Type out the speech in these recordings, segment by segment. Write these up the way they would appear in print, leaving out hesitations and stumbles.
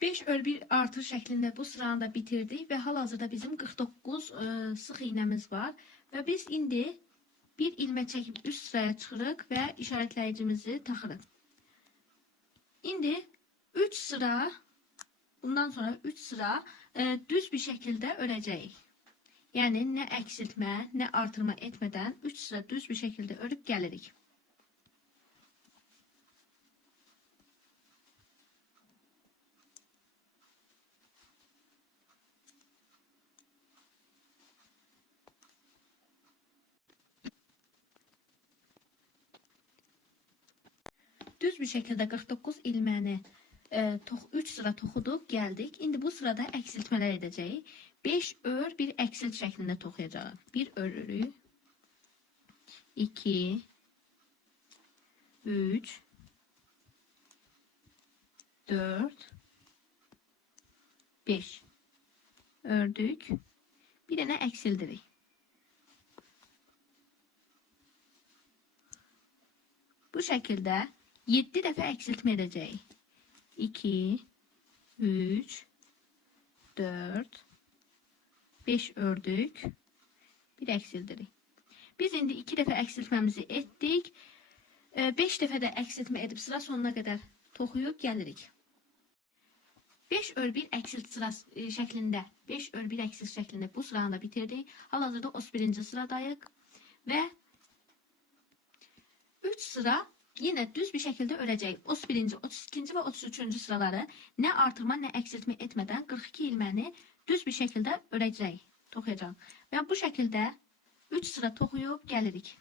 5/1 artır şəklində bu sıranı da bitirdik və hal-hazırda bizim 49 sıx iğnəmiz var və biz indi bir ilmək çəkib üst sıraya çıxırıq və işarətləyicimizi taxırıq. İndi 3 sıra, bundan sonra 3 sıra düz bir şəkildə örəcəyik. Yəni nə əksiltmə, nə artırma etmədən 3 sıra düz bir şəkildə örüb gəlirik. Düz bir şəkildə 49 ilməni 3 sıra toxuduq, gəldik. İndi bu sırada əksiltmələr edəcəyik. 5/1 əksilt şəklində toxuyacağıq. 1 örürük. 2 3 4 5 ördük. Bir dənə əksildirik. Bu şəkildə 7 dəfə əksiltmə edəcəyik. 2 3 4 5 ördük. Bir əksildirik. Biz indi 2 dəfə əksiltməmizi etdik. 5 dəfə də əksiltmə edib sıra sonuna qədər toxuyub gəlirik. 5/1 əksilt sırası şəklində, 5/1 əksilt şəklində bu sıranı da bitirdik. Hal-hazırda 31-ci sıradayıq və 3 sıra yine düz bir şekilde örəcəyik. 31-ci, 32-ci və 33-cü sıraları nə artırma, nə əksiltmə etmədən 42 ilməni düz bir şekilde örəcəyik, toxuyacağıq. Və bu şəkildə 3 sıra toxuyub gəlirik.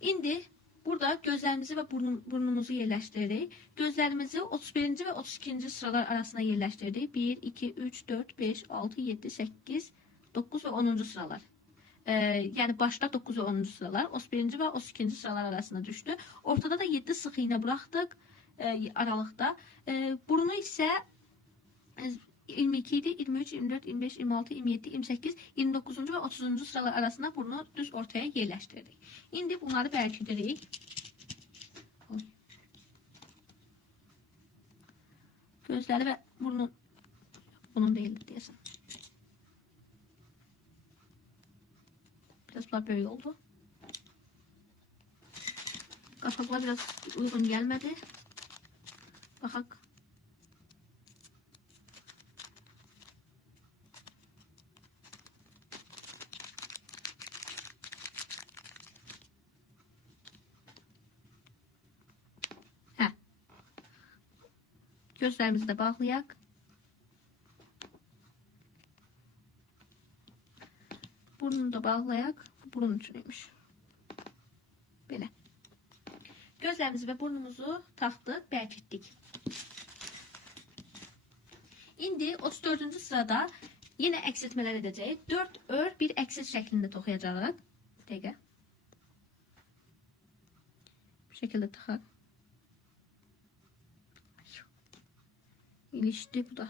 İndi burada gözlərimizi və burnumuzu yerləşdiririk. Gözlərimizi 31-ci və 32-ci sıralar arasında yerləşdirdik. 1, 2, 3, 4, 5, 6, 7, 8, 9 və 10-cu sıralar. Yəni başda 9 və 10-cu sıralar, 31-ci və 32-ci sıralar arasında düşdü. Ortada da 7 sıx iğnə buraxdıq aralıqda. Burnu isə 22 idi, 23, 24, 25, 26, 27, 28, 29-cu və 30-cu sıralar arasında burnu düz ortaya yerləşdirdik. İndi bunları bərkidirik. Gözləri və burnu bunun değildir deyəsən. Biraz daha böyle oldu. Qapaqlar biraz uygun gelmedi. Baxaq. Gözlərimizi də bağlayaq. Burnunu da bağlayaq. Burun üçünüymüş. Belə. Gözlərimizi və burnumuzu taxdıq, bərkitdik. İndi 34-cü sırada yenə əksiltmələr edəcəyik. 4/1 əksilt şəklində toxuyacağıq. Dəqiqə. Bu şəkildə taxaq. İlişdi bu da.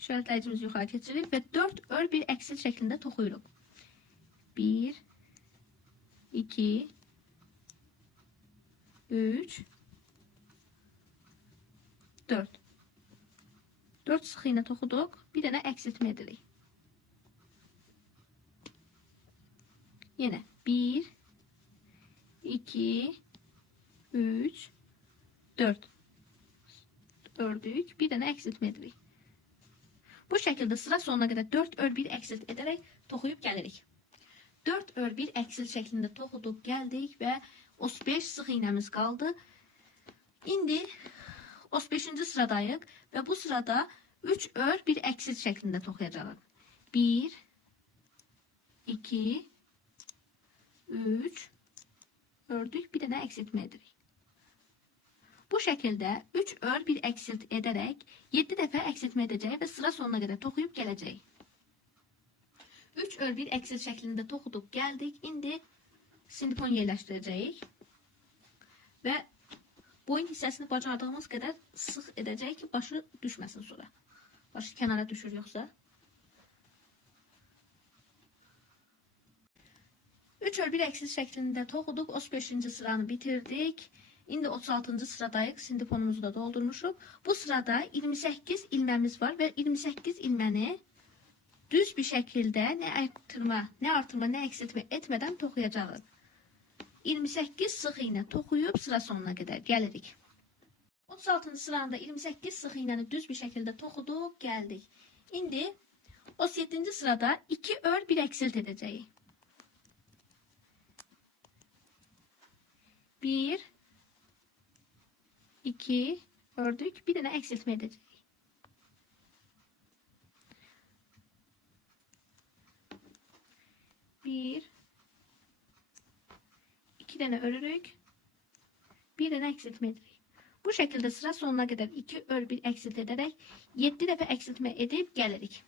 İşaretləyicimizi yuxarı keçiririk və 4/1 əksilt şəklində toxuyuruq. 1 2 3 4 4 sıx iğnə toxuduq. Bir dənə əksiltmə edirik. Yenə 1 2 3 4 ördük. Bir dənə əksiltmə edirik. Bu şəkildə sıra sonuna qədər 4/1 əksilt edərək toxuyub gəlirik. 4/1 əksilt şəklində toxuduq, gəldik və 35 sıx iğnəmiz qaldı. İndi 35-ci sıradayıq və bu sırada 3/1 əksilt şəklində toxuyacağıq. 1 2 3 ördük, bir dənə əksiltmə edirik. Bu şəkildə 3/1 əksilt edərək 7 dəfə əksiltmə edəcəyik və sıra sonuna qədər toxuyub gələcəyik. 3/1 əksilt şəklində toxuduq, gəldik. İndi silikon yerləşdirəcəyik və boyun hissəsini bacardığımız qədər sıx edəcəyik ki, başı düşməsin sonra. Başı kənara düşür yoxsa. 3 eksi şeklinde toxuduq. 35-ci sıranı bitirdik. İndi 36-cı sıradayıq. Sindifonumuzu da doldurmuşuq. Bu sırada 28 ilməmiz var və 28 ilməni düz bir şəkildə nə artırma, nə eksiltmə etmədən toxuyacağıq. 28 sıx iğnə toxuyub sıra sonuna qədər gəlirik. 36-cı sıranda 28 sıx iğnəni düz bir şəkildə toxuduq, gəldik. İndi 37-ci sırada 2 ör 1 eksilt edəcəyik. 1 2 ördük, bir dənə eksiltmə edəcəyik. 1 2 dənə örürük, bir dənə eksiltmə edirik. Bu şəkildə sıra sonuna qədər 2 ör 1 eksilt edərək 7 dəfə eksiltmə edib gəlirik.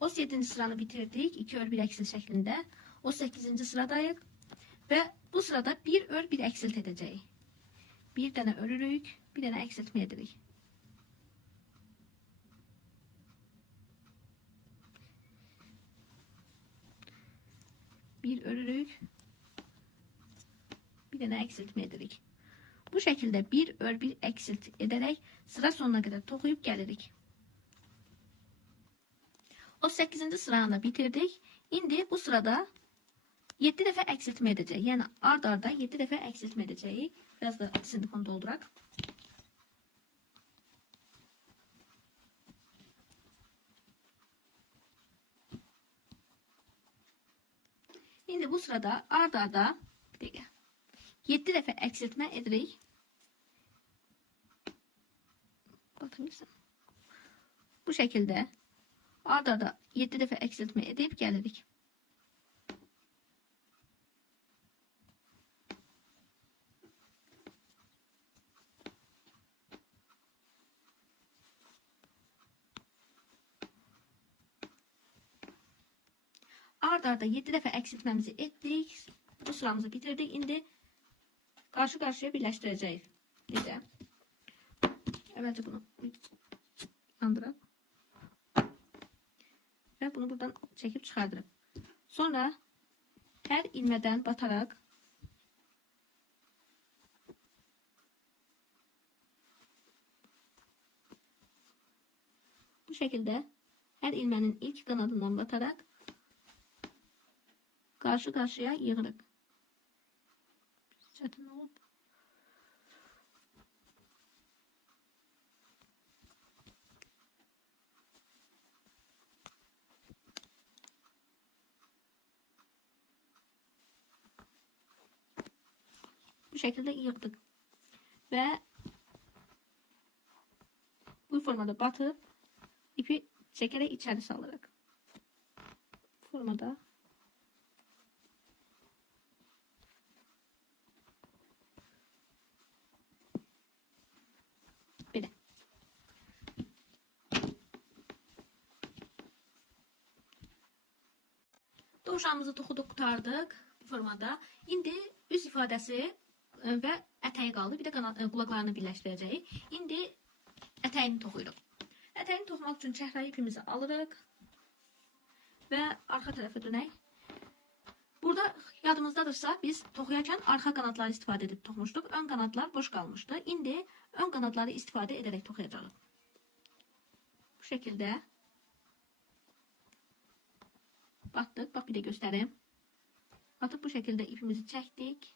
37-ci sıranı bitirdik. 2 ör 1 eksilt şəklində. 38-ci sıradayıq və bu sırada 1 ör 1 eksilt edəcəyik. Bir dənə örürük, bir dənə eksiltmə edirik. Bir örürük, bir dənə eksiltmə edirik. Bu şəkildə 1 ör 1 eksilt edərək sıra sonuna qədər toxuyub gəlirik. 38-ci sıranı da bitirdik. İndi bu sırada 7 dəfə eksiltmə edəcəyik. Yəni ard-arda 7 dəfə eksiltmə edəcəyik. Biraz da sindifonu dolduraq. İndi bu sırada ard-arda 7 dəfə eksiltmə edirik. Bu şəkildə ard-arda 7 dəfə eksiltmə edib gəlirik. Ard-arda 7 dəfə eksiltməmizi etdik. Bu sıramızı bitirdik. İndi qarşı-qarşıya birləşdirəcəyik. Necə? Əvvəlcə bunu yandıraq. Və bunu buradan çəkib çıxardırıq. Sonra hər ilmədən bataraq bu şəkildə hər ilmənin ilk qanadından bataraq qarşı-qarşıya yığırıq. Çətin olub. Bu şekilde yığdık. Ve bu formada batıp ipi çekerek içeri salarak. Bu formada böyle. Dovşanımızı toxuduk, qurtardıq bu formada. İndi üz ifadəsi və ətəyi qaldı. Bir də qulaqlarını birləşdirəcəyik. İndi ətəyini toxuyuruq. Ətəyini toxumaq üçün çəhrayı ipimizi alırıq və arxa tərəfə dönək. Burada yadımızdadırsa biz toxuyarkən arxa qanatları istifadə edib toxumuşduq. Ön qanatlar boş qalmışdı. İndi ön qanatları istifadə edərək toxuyacağıq. Bu şəkildə batdıq. Bax, bir də göstərim. Batıb bu şəkildə ipimizi çəkdik.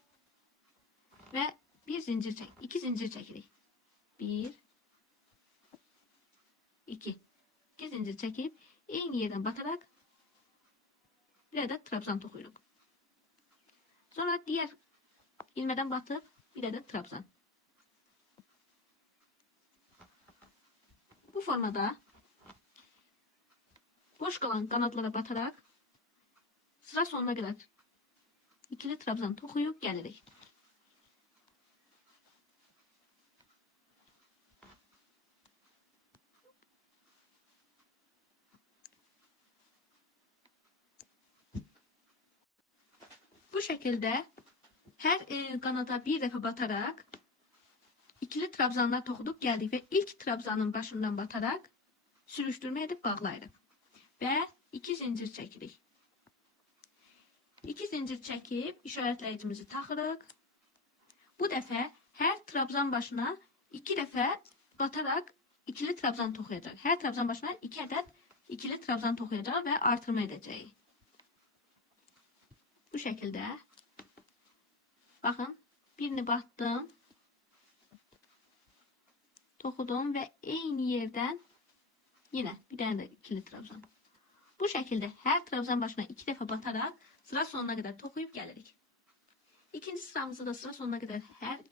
Və iki zincir çəkirik. 1 2 2 zincir çəkib eyni yerdən bataraq bir ədəd trabzan toxuyuruq. Sonra digər ilmədən batıb bir ədəd trabzan. Bu formada boş qalan qanadlara bataraq sıra sonuna qədər ikili trabzan toxuyub gəlirik. Bu şəkildə hər qanada bir dəfə bataraq ikili trabzanlar toxudub gəldik və ilk trabzanın başından bataraq sürüşdürmə edib bağlayırıq və 2 zincir çəkirik. 2 zincir çəkib işarətləyicimizi taxırıq. Bu dəfə hər trabzan başına 2 dəfə bataraq ikili trabzan toxuyacaq. Hər trabzan başına 2 ədəd ikili trabzan toxuyacaq və artırma edəcəyik. Bu şəkildə. Baxın, birini batdım. Toxudum və eyni yerdən yenə bir dənə də ikili trabzan. Bu şəkildə hər trabzan başına 2 dəfə bataraq sıra sonuna qədər toxuyub gəlirik. İkinci sıramızda da sıra sonuna qədər hər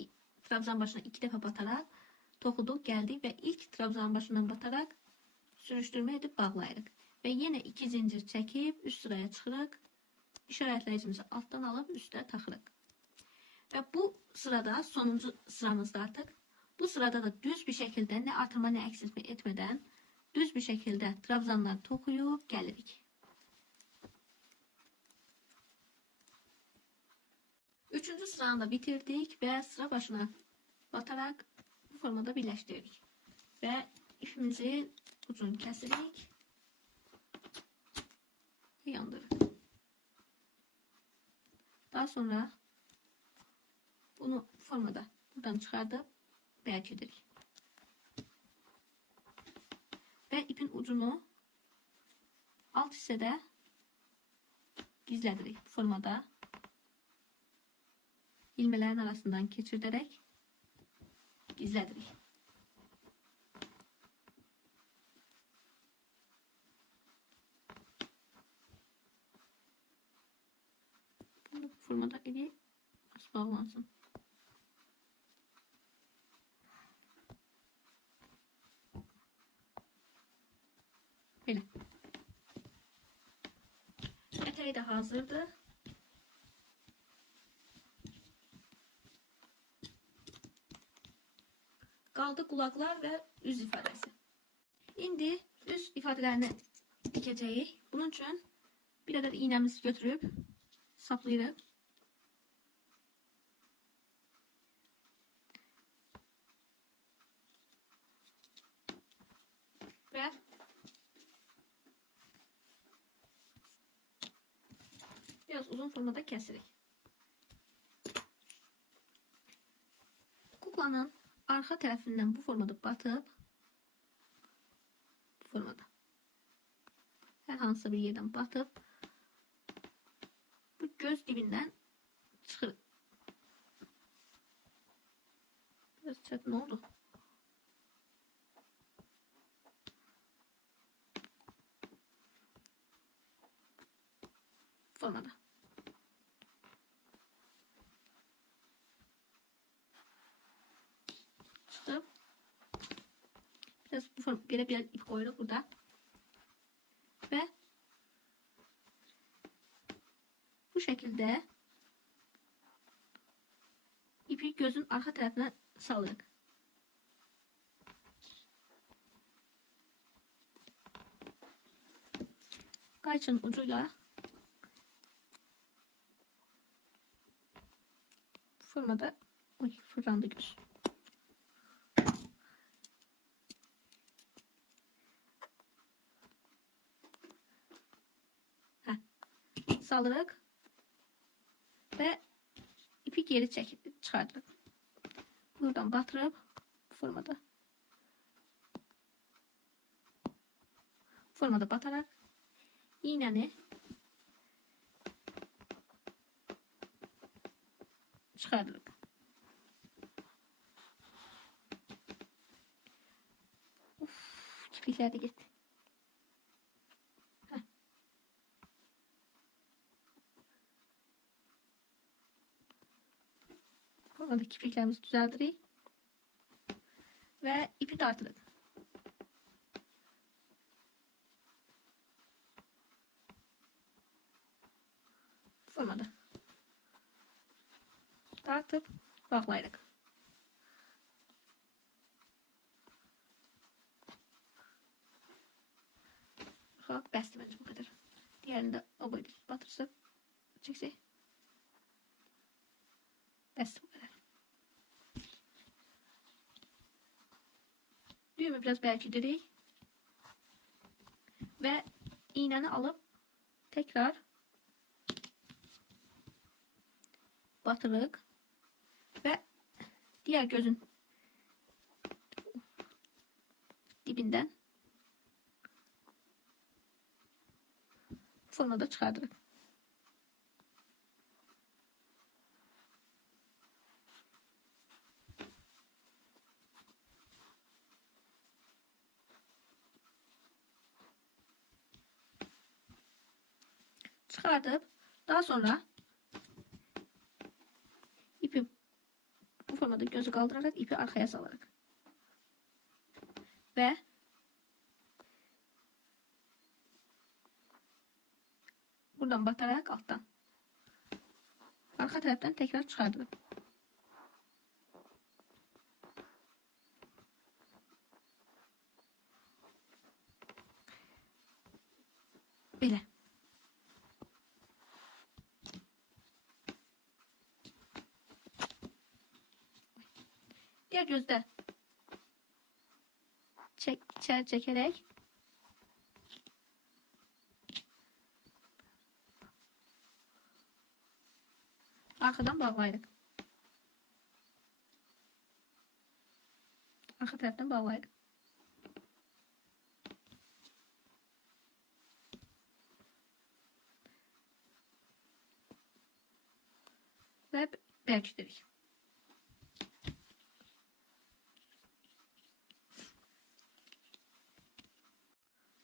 trabzan başına 2 dəfə bataraq toxuduq, gəldik və ilk trabzan başından bataraq sürüşdürmə edib bağlayırıq. Və yenə 2 zincir çəkib üst sıraya çıxırıq. İşarətləyicimizi altdan alıb üstə taxırıq. Və bu sırada sonuncu sıramızda artıq. Bu sırada da düz bir şəkildə nə artırma, nə əksiltmə etmədən düz bir şəkildə trabzanları toxuyub gəlirik. Üçüncü sıranı da bitirdik və sıra başına bataraq bu formada birləşdiririk. Və ipimizin ucunu kəsirik və yandırırıq. Daha sonra bunu formada buradan çıxardıb bərkidirik. Və ipin ucunu alt hissədə gizlədirik bu formada. İlmələrin arasından keçirdərək gizlədirik. Bunu bu formada edib bağlansın. Belə. Ətəyi də hazırdır. Qaldı qulaqlar və üz ifadəsi. İndi üz ifadələrini dikəcəyik. Bunun üçün bir ədəd iynəmizi götürüb saplayırıq. Və biraz uzun formada kəsirik. Kuklanın arxa tərəfindən bu formada batıb, bu formada hər hansısa bir yerdən batıb, bu göz dibindən çıxır. Biraz çətin oldu. Formada. Çıxıb. Biraz bu form, belə ip qoyuruq burada. Və bu şəkildə ipi gözün arxa tərəfinə salırıq. Qayçın ucuyla formada fırlandı göz. Salırıq və ipi geri çəkib çıxardırıq. Buradan batırıb formada bataraq iynəni çıxardırıq. Kirpiklər də getdi. Formada kirpiklərimizi düzəldirik və ipi dartırıq. Formada dartıb bağlayırıq. Bəsdir məncə bu qədər. Diğerini de o boyda batırsak çeksek. Bəsdir bu qədər. Düğümü biraz bərkidirik və iğnəni alıp tekrar batırıq və diğer gözün dibindən formada çıxardırıq. Çıxardıb, daha sonra ipi bu formada gözü qaldıraraq ipi arxaya salarıq. Və buradan bataraq altdan arxa tərəfdən təkrar çıxardırıq. Belə. Diğer gözdə içeri çəkərək arxadan bağlayırıq. Arxa tərəfdən bağlayırıq. Və bərkdirik.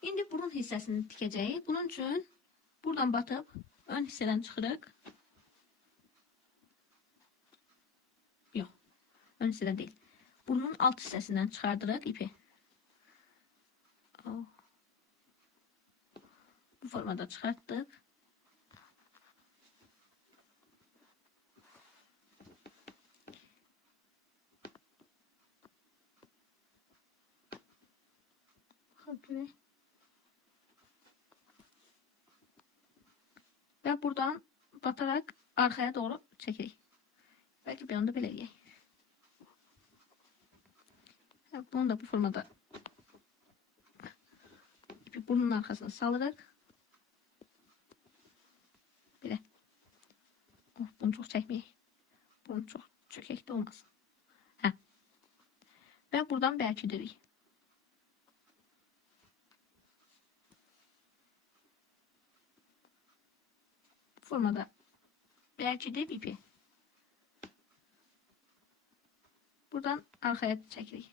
İndi burun hissəsini tikəcəyik. Bunun üçün buradan batıb ön hissədən çıxırıq. Yox, ön hissədən deyil. Burnun alt hissəsindən çıxardırıq ipi. Bu formada çıxartdıq. Baxın. Və buradan bataraq arxaya doğru çəkirik. Bəlkə bir anda belə eləyək. Bunu da bu formada ipi burnun arxasına salırıq. Belə. Bunu çox çəkməyək. Bunu çox çökəkdə olmasın. Və buradan bərkidirik. Formada bərkidib ipi buradan arxaya çəkirik.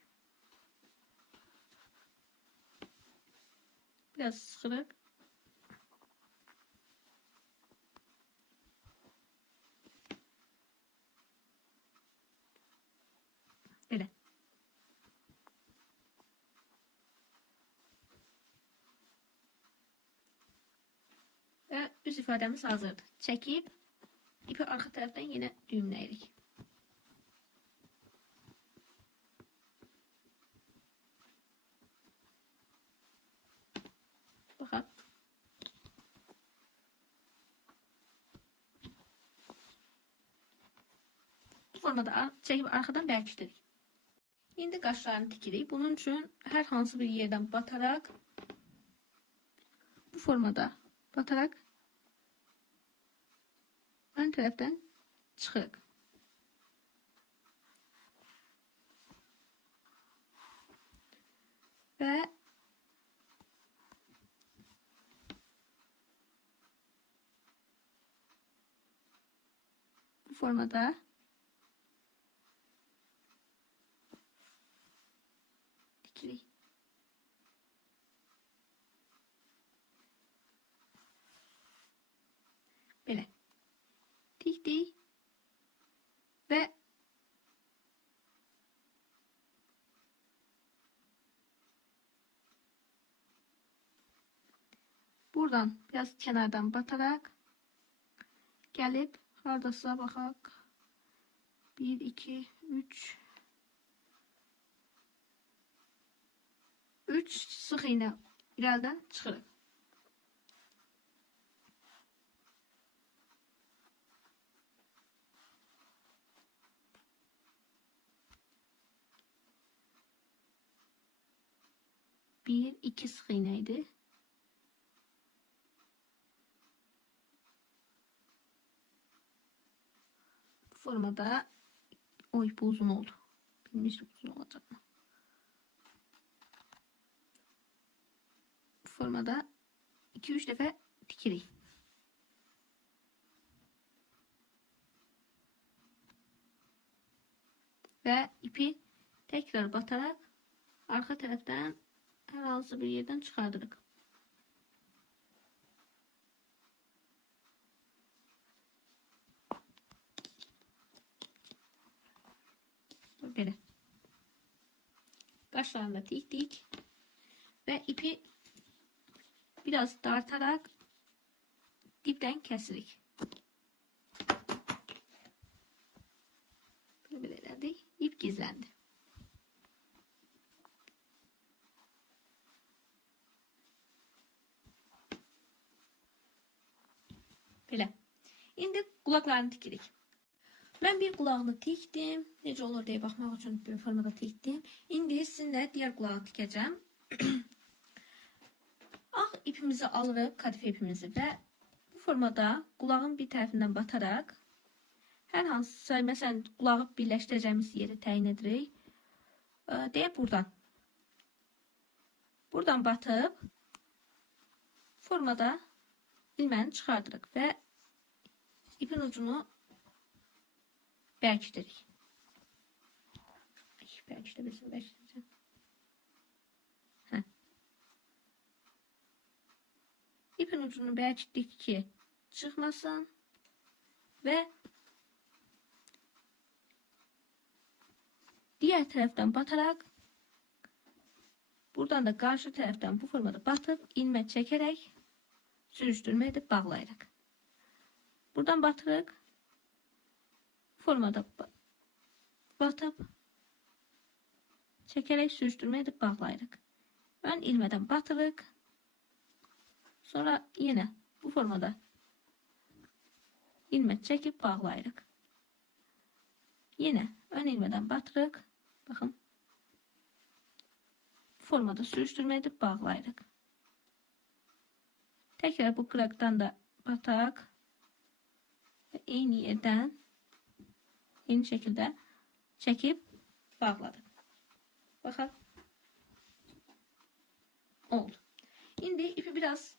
Biraz sıxırıq. Belə. Və üz ifadəmiz hazırdır. Çəkib ipi arxa tərəfdən yenə düyümləyirik. Baxaq. Bu formada çəkib arxadan bərkidirik. İndi qaşlarını tikirik. Bunun üçün hər hansı bir yerdən bataraq bu formada bataraq ön tərəfdən çıxırıq. Və bu formada dikirik. Belə. Tikdik və buradan biraz kənardan bataraq gəlib hardasa baxaq 1, 2, 3 sıx iğnə irəlidən çıxırıq. Bir, iki sıx iğnə idi. formada oy bu uzun oldu. Bilmiyorum uzun olacak mı? Bu formada 2-3 defa dikirik. Ve ipi tekrar batarak arka taraftan herhangi bir yerden çıkardırık. Böyle. Başlarında tiktik ve ipi biraz dartarak dipten kesirik. Böyle elədik. İp gizlendi. Böyle. İndi kulaklarını tikirik. Ben bir kulağını tikdim. Necə olur deyə baxmaq üçün bir formada tikdim. İndi sizinlə diğer kulağı tikeceğim. Ağ ipimizi alırıq, kadife ipimizi və bu formada kulağın bir tərəfindən batarak hər hansısa, məsələn, kulağı birləşdirəcəyimiz yeri təyin edirik. Deyək buradan. Buradan batıp formada ilməni çıxardırıq və ipin ucunu bərkdirik. Bərkdirəcəm. İpin ucunu bərkdik ki çıxmasın və diğer taraftan batarak buradan da karşı taraftan bu formada batıp ilmek çekerek sürüştürme edip bağlayarak. Buradan batırık formada batıp çekerek sürüştürme edip bağlayarak. Ön ilmeden batırık sonra yine bu formada ilmek çekip bağlayarak. Yine ön ilmeden batırık bakın formada sürüştürme edip bağlayarak. Tekrar bu kıraktan da batak ve aynı yerden yeni şekilde çekip bağladık. Bakın oldu. Şimdi ipi biraz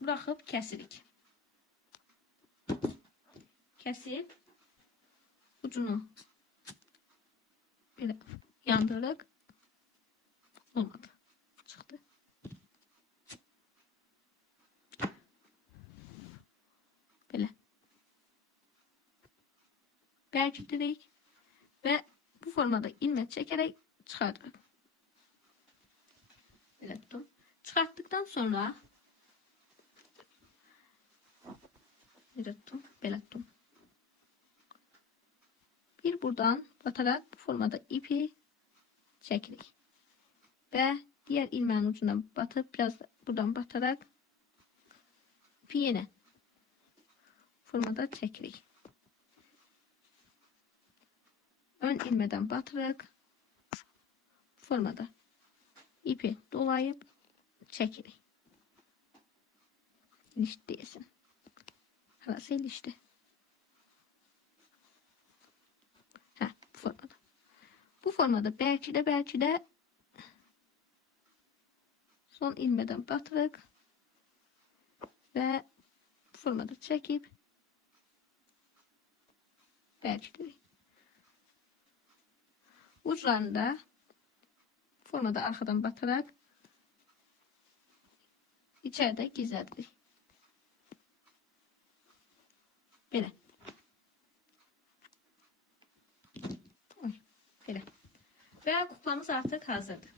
bırakıp kesirik. Kesip ucunu böyle yandırdık. Olmadı. Çıktı. Böyle. Berkittirdik ve bu formada ilmek çekerek çıkardık. Böyle tuttum. Çıkarttıktan sonra böyle tuttum. Böyle tuttum. Bir buradan batarak bu formada ipi çekirik. Ve diğer ilmeğin ucuna batıp biraz buradan batarak ipi yine formada çekirik. Ön ilmeden batırarak formada ipi dolayıp çekirik. İlişti diyesin. Harası ilişti. Bu formada. Bu formada belki de son ilmeden batırarak ve bu formada çekip belki uçlarında formada arkadan batarak içeride gizledik. Böyle. Böyle. Ve kuklamız artık hazırdır.